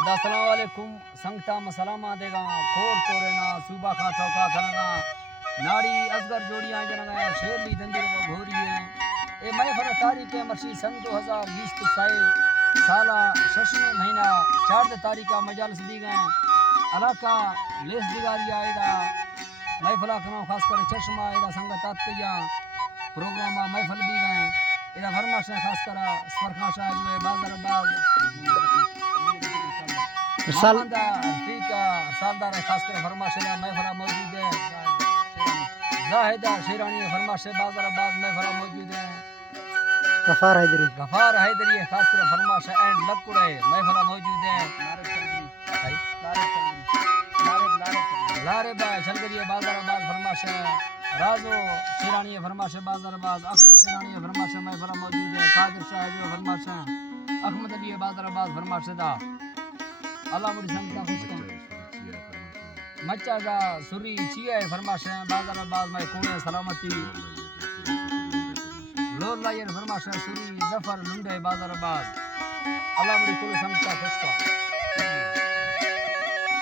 अस्सलाम वालेकुम संगता मसलामा देगा कोर कोरेना सूबा का चौका करना नाड़ी असगर जोड़ियां जनगा शेरली दंजर घोरी है ए महफल तारीख मर्शी सन 2020 तो साए साला शशने महीना 4 तारीख का मजालस दी गए अलाका लेस दिगारी आएदा महफला कनो खास कर चश्मा आएदा संगत आतिया प्रोग्राम महफल दी गए एदा फरमाश खास कर सरखाश आज बाजार बाग सालदा फीका सालदार खास कर फरमाशेला महफला मौजूद है जाहिदा शेरानी फरमाश बाजाराबाद महफला मौजूद है गफार हैदरी खास कर फरमाश एंड लकुड़े महफला मौजूद है लारे बा चलगरी बाजाराबाद फरमाश राजो शेरानी फरमाश बाजाराबाद अख्तर शेरानी फरमाश महफला मौजूद है कादिर शाह जो फरमाश अहमद अली बाजाराबाद फरमाश दा अल्लाह मुरी संगता खुश को मच्चा का सुरी चिया है फरमाश है बाजाराबाद में कोने सलामती लोर लायर फरमाश है सुरी जफर लुंडे बाजाराबाद अल्लाह मुरी कुल संगता खुश को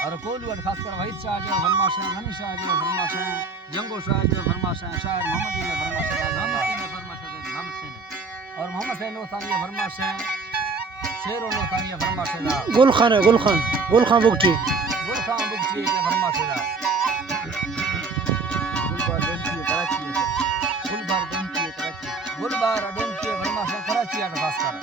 और कोलवट खास कर वहीद शाह जो फरमाश है घनी शाह जो फरमाश है जंगो शाह जो फरमाश है शायर मोहम्मद ने फरमाश है और मोहम्मद से नौसानी फरमाश है शेरों ने तानिया फरमाशेदा गुलखान बुगटी के फरमाशेदा गुलबार डोंकी फरमाशे कराची आट खास कर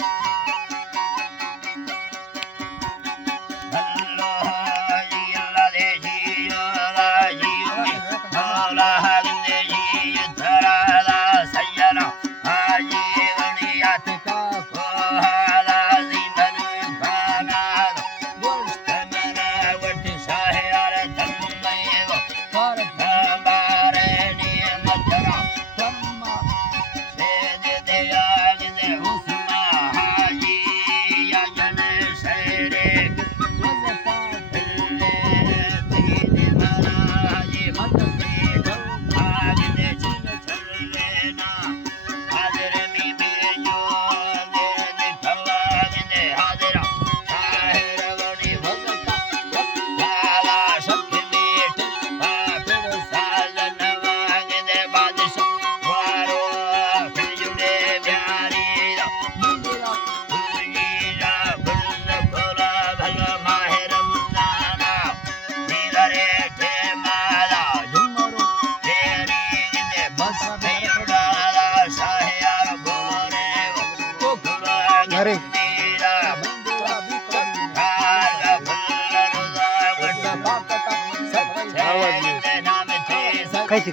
कैसी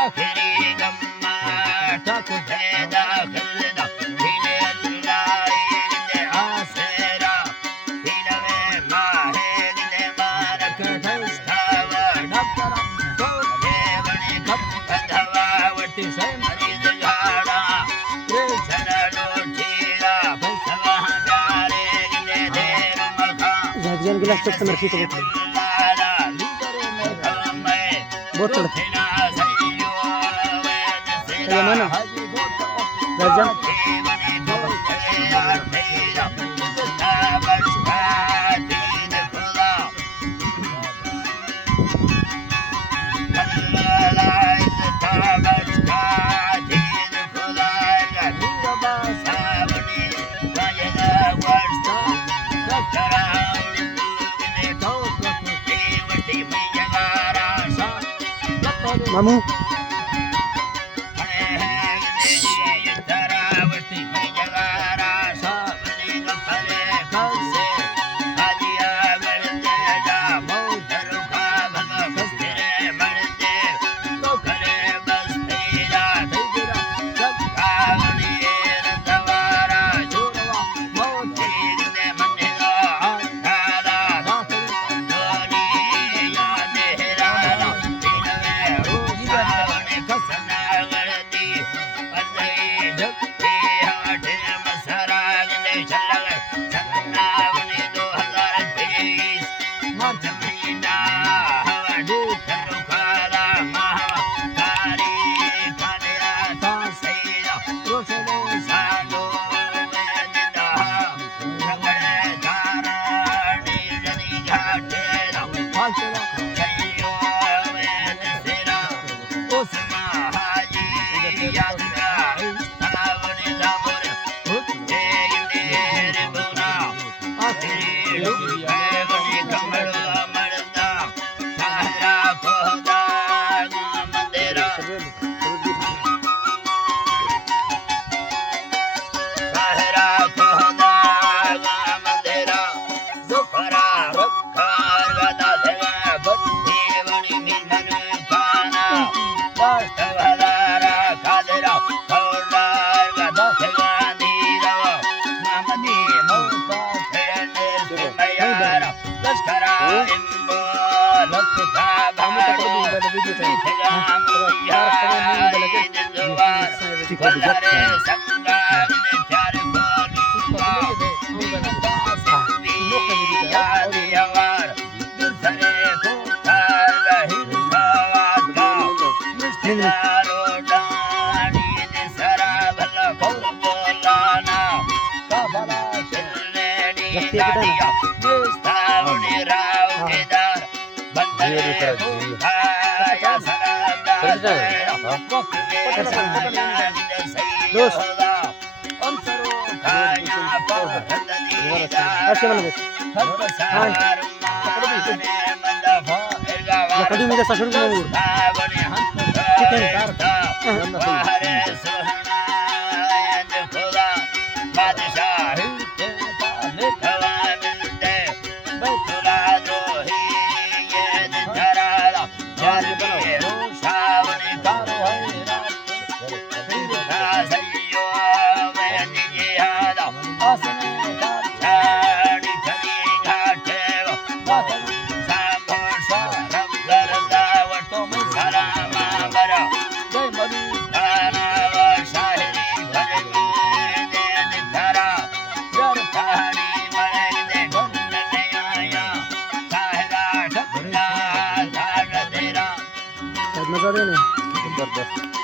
आखिरी गम्मा तक है दाखिल दिले अल्लाह आसरा दिलवे माहे दिले मारक धस्तावा नकरा तो देवने कधवा वटी से मरीज झाड़ा कृष्ण लोठीरा बसवा प्यारे दिले देर मखा जन गिलास तो समर फीट होते बहुत थोड़ा ये मानो राजन मामू कभी मेरा ससुर को मजा देने जबरदस्त